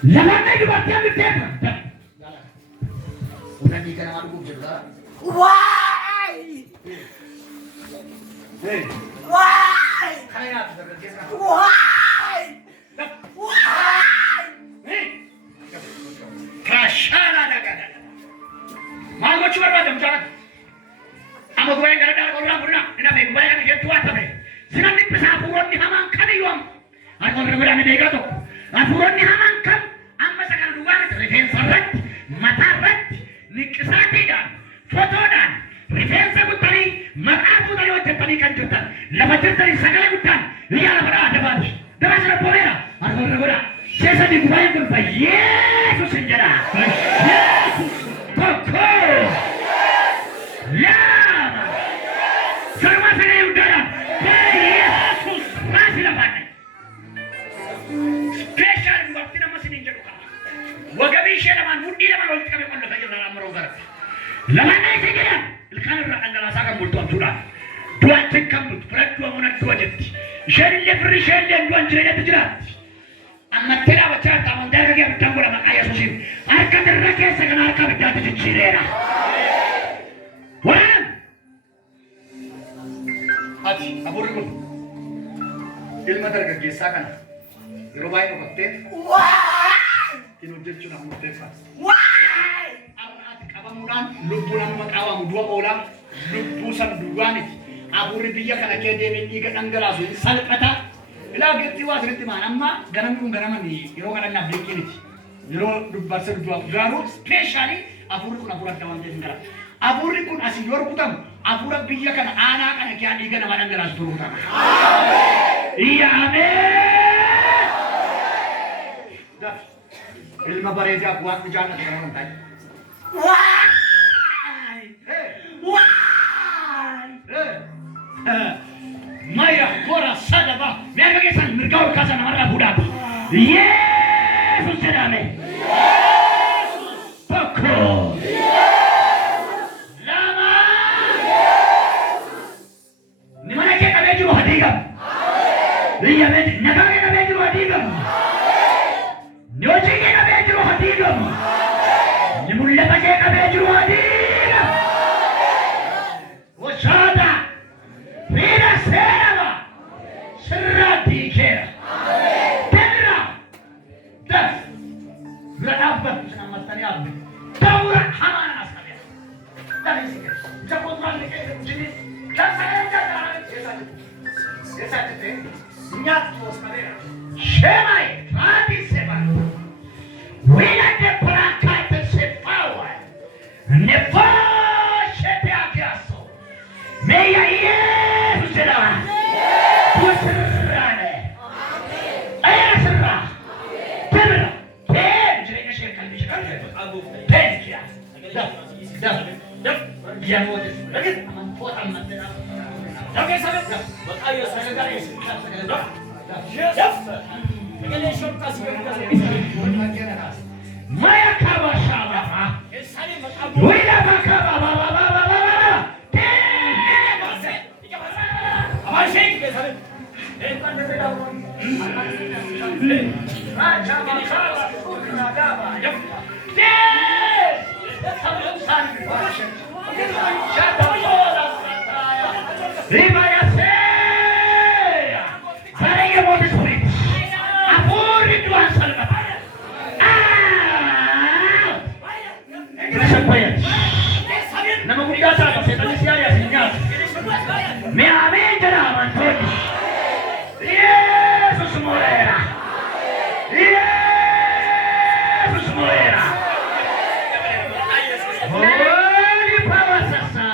Lamaan dubartii amiteetu. Unan di kana malu jirra. Why? Hey. Why? Kaya na. Why? Why? Hey. Krashana daga. Malu cuma macam jangan. Amo gue yang gara-gara orang berenang, ina me gue yang dia tua tapi. Sinan di pesapuran ni hamang kami yuam. Aku berbeda ni dega tu. Apuran ni hamang kam. Amma sekarang dua ni referensi red, mata red, nikisati dan foto dan referensi butani, mata butani wajib panikan juta. Lepas dari segala butan, lihat apa ada baju. Dapat sudah boleh. Aku berbeda. Saya di gue yang berubah. Yesus senjata. Yesus. Pokok. Lama. Semua saya udara. Yesus masih dapat. Spesial waktu nama sini jadi. Wagabi siya naman mundi naman ulit kami pala kayo na amarogar. Laman na sige yan. Ilkan ra ang nalasakan multo ang surat. Dua cek kambut, berat dua monat dua jeti. Shelle free shelle dua jere tujurat. Amma tera baca tamang daga kaya bertambur sama ayah susin. Arka terrakia sekarang arka berjati di cirera. Wan. Ati, aburikul. Ilmu terkegisakan. Irobai ko bakte. Why? Kinujud cuna mutefas. Why? Arati kabangunan lubunan makawang dua orang lubusan dua nih. Aburi biya kana kede men iga anggalasu salkata. Ila getti wasriti manamma ganam ni iro kana na blikini. Iro dubasa dua garu specially aburi kun abura kawan jadi ngara. Aburi kun asiyor kutam. Abura biya kana anak kana kya iga na mananggalas turu kutam. Amen. Iya amen. Dah. Ilmu bereja kuat berjalan dengan orang lain. Why? Hey, Why? Maya kora sadaba. Mereka kesan mereka kasan marah budak. Yesus sedame. Yesus. Pokok. Yesus. Lama. Yesus. Ni mana kita baju hadiah? Amin. Iya baju. Naga kita baju hadiah. Nyoji kita baju hadiah. Ni mulia kita baju hadiah. Wasada. Vida serva. Serati kera. Pedra. Das. Berapa sama tadi apa? Taura hamana sekali. Dari sini. Jauh tuan lekeh jenis. Dan saya jaga. Desa itu. Nyat terus sekali. Shemai. Mati sebar. Wila de prakate sefawa. Nefa shete akiaso. Meya Yesus sedang. Puserane. Ayah serah. Benar. Ben jadi syekh bisa. Ben kia. Dah. Dia mau lagi mampu amat. Oke sahabat. Ayo saya garis. Yes. Ini short kasih. Maya kaba shaba. Wila kaba baba. Nama muda saya setan siaya sinyal. Me amin jeraman tuh. Yesus moera. Yesus moera. Holy power sasa.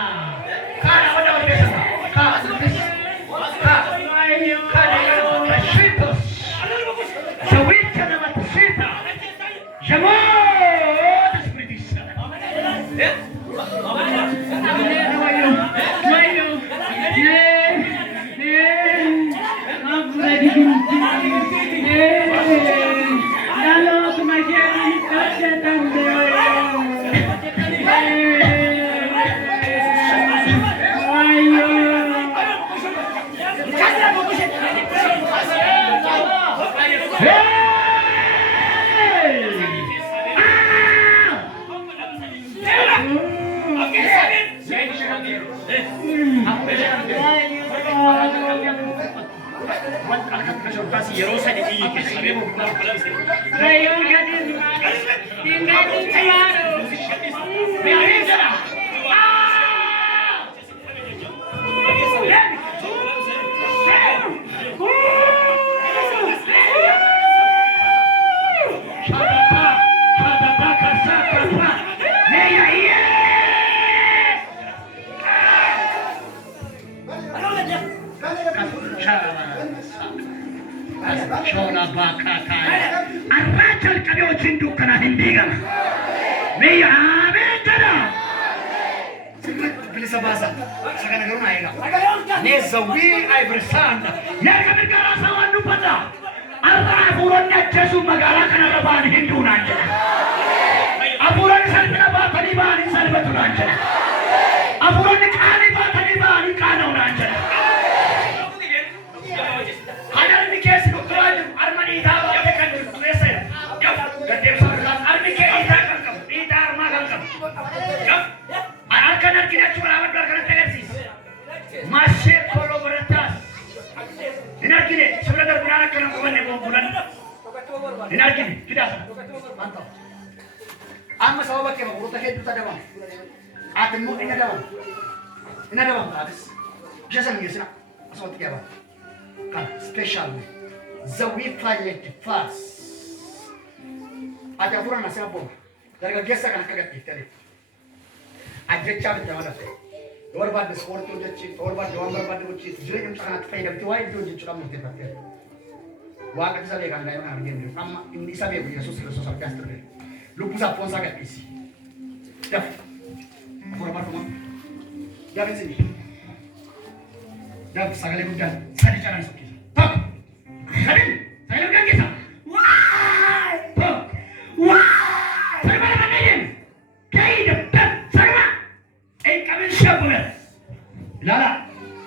Shola bakata. Arrachal kabyo chindu kana hindi ka. May ametara. Bilisa basa. Saka nagkaroon na ila. Ne zawi ay bersanda. Ya kami karasawan nupata. Arra apuran na Jesu magala kana raban Hindu nanja. Apuran salbina ba taliban salbatu nanja. Apuran ni kani ba taliban kano nanja. Hadar ni kesi doktoran armani ida ba kan tulese. Gadem sarkan armi ke ida kan ida arma kan. Arkan kina churawan belakang telesis. Masih kolaboratas. Benar kini sebenarnya benar kan bukan bulan. Benar kini tidak. Mantap. Amma sahabat ke urut akhir itu ada bang. Atenmu ini ada bang. Ini ada bang habis. Biasa nggak sih nak? Sahabat ke bang. Kan special. Zawi Planet Plus. Ada kurang nasi apa? Dari kegiatan kan kaget kita ni. Ada cara macam mana? Dua bar sport tu jadi, dua bar dua bar tu jadi. Jadi kita sangat faedah. Itu aja tu jadi cakap mungkin tak. Wah kita sahaja kan dah orang ni. Nama ini sahaja punya sosial kastor ni. Lu pusat pun sangat isi. Dah. Dua bar tu. Dah sini. Dah sagale bukan. Sadi cara sok kita. Tak. Sadi. Sagale bukan kita. Why? Tak. Wah. Saya mana mana ni? Kain dah. Sama. Kami siapa ni? Lala.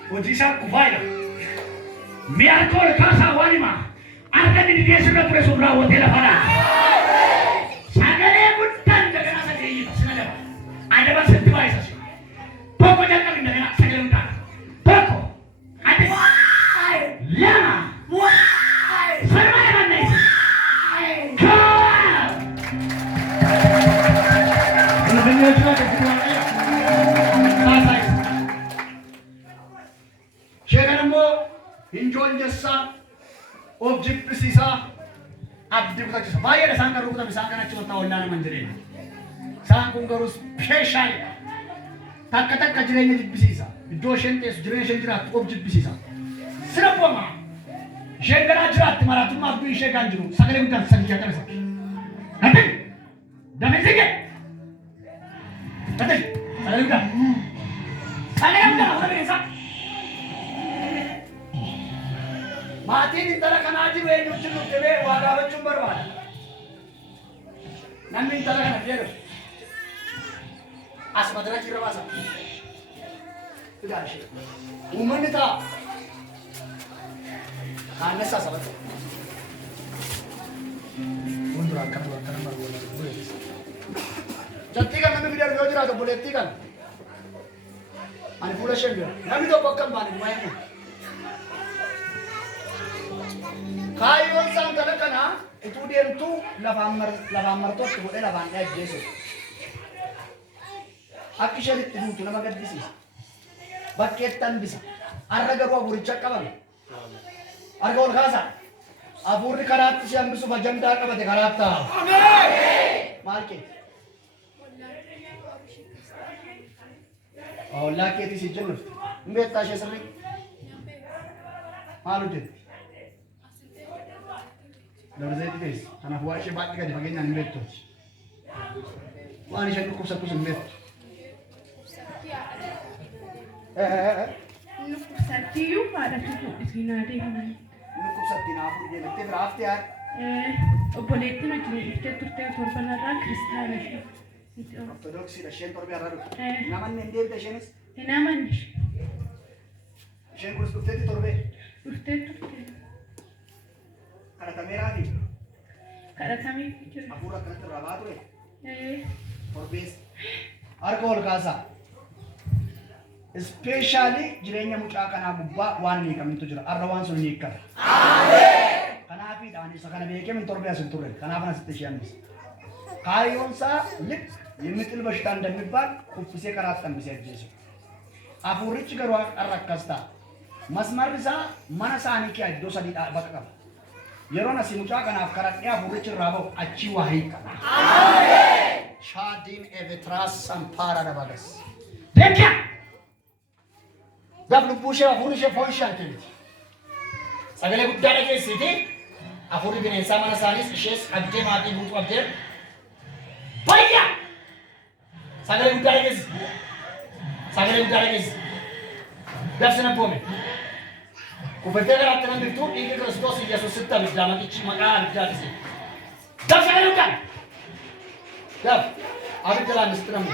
Ujisa kufaida. Miarkol kasa wanima. Akan ini dia sudah bersumber hotel apa? Sagale bukan dengan asa dia. Senada. Ada bahasa dua isasi. Pokoknya kami dengan sagale bukan. Pokok. Ada. Lama. Sama mana ni? Kalau benar juga keluar. Jangan mo enjoy jasa objek sisa abdi bukan jasa. Bayar sangka rupa tapi sangka nak cuma tahu nana manjeri. Sangkung garus special. Tak kata kajiannya di sisa. Dua sentes generation jerat objek sisa. Siapa mah? Jenggara jerat malah tu mah bisa ganjuru. Sakale bukan sakit jatuh sakit. Nanti, dah menjadi. Nanti, sakale bukan. Sakale bukan, apa ni sak? Mati ni tara kan aji weh nucun nucun wadah wajum berwad. Namin tara kan aja. Asmatera kira masa. Tidak sih. Umur ni tak. Karena sah sahabat. Mundur akan baru boleh. Jatikan kami video video jera boleh tikan. Ani pula share. Kami tu pakam bani main. Kayu sang kana itu dia tu lavamar tu tu boleh lavangnya Jesus. Aku syariat tu nama kat bisi. Baketan bisa. Arraga gua buricak kawan. Arga ol khasa. Abur di karat siang bisu bajam dah kabat karata. Amin. Malke. Oh laki itu si jenuh. Mbet tasya sering. Malu je. Lalu saya tulis. Anak buat saya baca di bagian yang mbet tu. Wah ni saya cukup satu sembet. Satiu pada cukup di sini ada yang Cukup satu nafu dia nanti berapa ya? Boleh tu nak kita turut korban orang Kristen itu. Ortodoksi dah shen torbi araru. Naman mendel dah shenis. Naman. Shen kurus turut torbi. Turut. Karena kamera ni. Karena kami. Apura kena terlalu tu. Eh. Torbis. Arkol kasa. Especially jireenya mucaa kanaa gubbaa waan hiikamintu jira. Arra waan sun hiikame. Ameen. Kanaafiidhaan isa kana beekee min torbe asin turre. Kanaaf asitti isheenis. Kaayyoonsaa ልክ የሚጥል በሽታ እንደሚባል ኩፍሴ ከራት ጠንብሴ እጄሱ አፉሪች ገሯ አራካስታ መስመርሳ ማነሳኒኪ አይዶ ሰዲዳ በቀቀም የሮና ሲሙጫ ከናፍ ከራዲያ አፉሪች ራበው አቺ ዋሂ አሜን ሻዲን ኤቨትራስ ሳምፓራ ደባለስ ደኪያ ዳብሉ ፑሽ አፉሪሽ ፎንሻንት ሰገለ ጉዳይ ከሲቲ አፉሪ ቢነሳ ማነሳኒስ እሺስ አብዴ ማዲ ቡጡ አብዴ Vaya! Sagale gudaragis. Dafsana pome. Kufetega ratna bitu ike Kristos Yesus sitta bidama kichi maga bidagisi. Dafsana gudan. Daf. Abid kala mistram.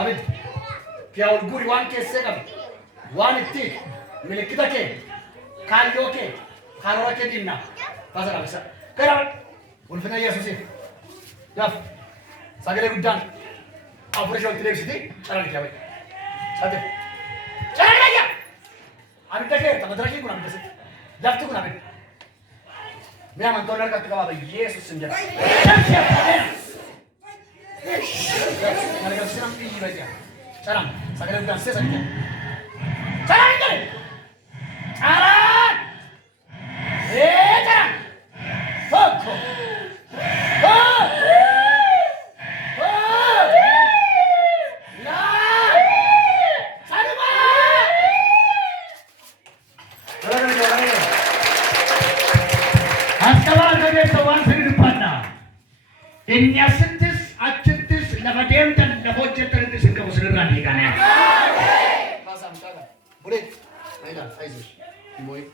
Abid. Kya ulguri wan ke se kab. Wan itti. Melekita ke. Kalyo ke. Kalora ke dinna. Pasara bisa. Kara. Ulfina Yesus. Daf. Sagale gudan. Operation Telexity, चला लिखा भाई, साथे, चला लिखा, अभी तक है, तब तक ही गुना बिल्कुल, जब तक गुना बिल्कुल, मैं मंत्रों का तुका भाई ये सुसंजन, मैंने कहा सिर्फ पीजी भाई क्या, चला, sagale gudan से सकते, चला लिखा, चला, चला, फोको, Innya sentis, acentis, lafadem dan lafojet terus engkau sederhana ni kan ya. Pasang pasang. Boleh. Aida, Aisyah. Boy.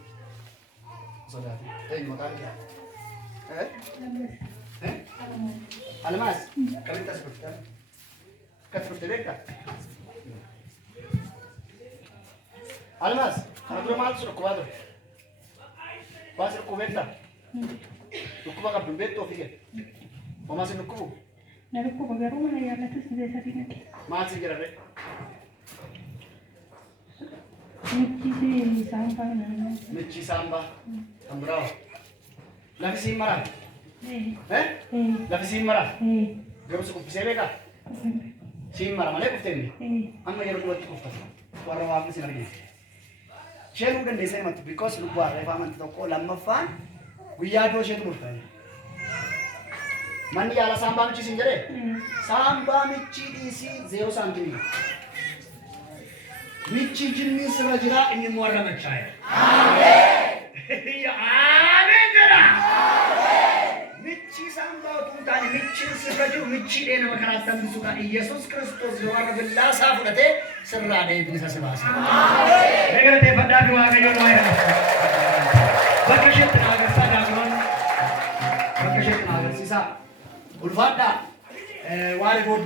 Sudah. Tadi makan क्या? Almas. Kali tas seperti apa? Kat seperti apa? Almas. Kalau tu mal suruh kuat. Pas suruh kuat tak? Lupa kan bebet tu fikir. Mama se nukubu. Naruko bagaru mana ya lepas itu saya tadi nanti. Masih kira deh. Michi samba nana. Michi samba. Ambrao. Lagi si marah. Lagi si marah. Gak usah kupis ebe kah? Si marah mana kupis ini? Amma yang dua kupis. Warna warna sih lagi. Saya udah desain mati because lupa reva mati toko lama fan. Gua dua saya tu murtad. Mandi ala samba michi sinjare. Samba michi disi 0 santim. Michi jinni serajira ini muara macaya. Amin. Ya amin jera. Michi samba tuntani michi seraju michi dena makaratan disuka Yesus Kristus luar billah safudate serrade bisa sebasa. Amin. Negara te pada dua kayu noya. Bakashet nagar sadagon. Bakashet nagar sisa. Ulfada, wali board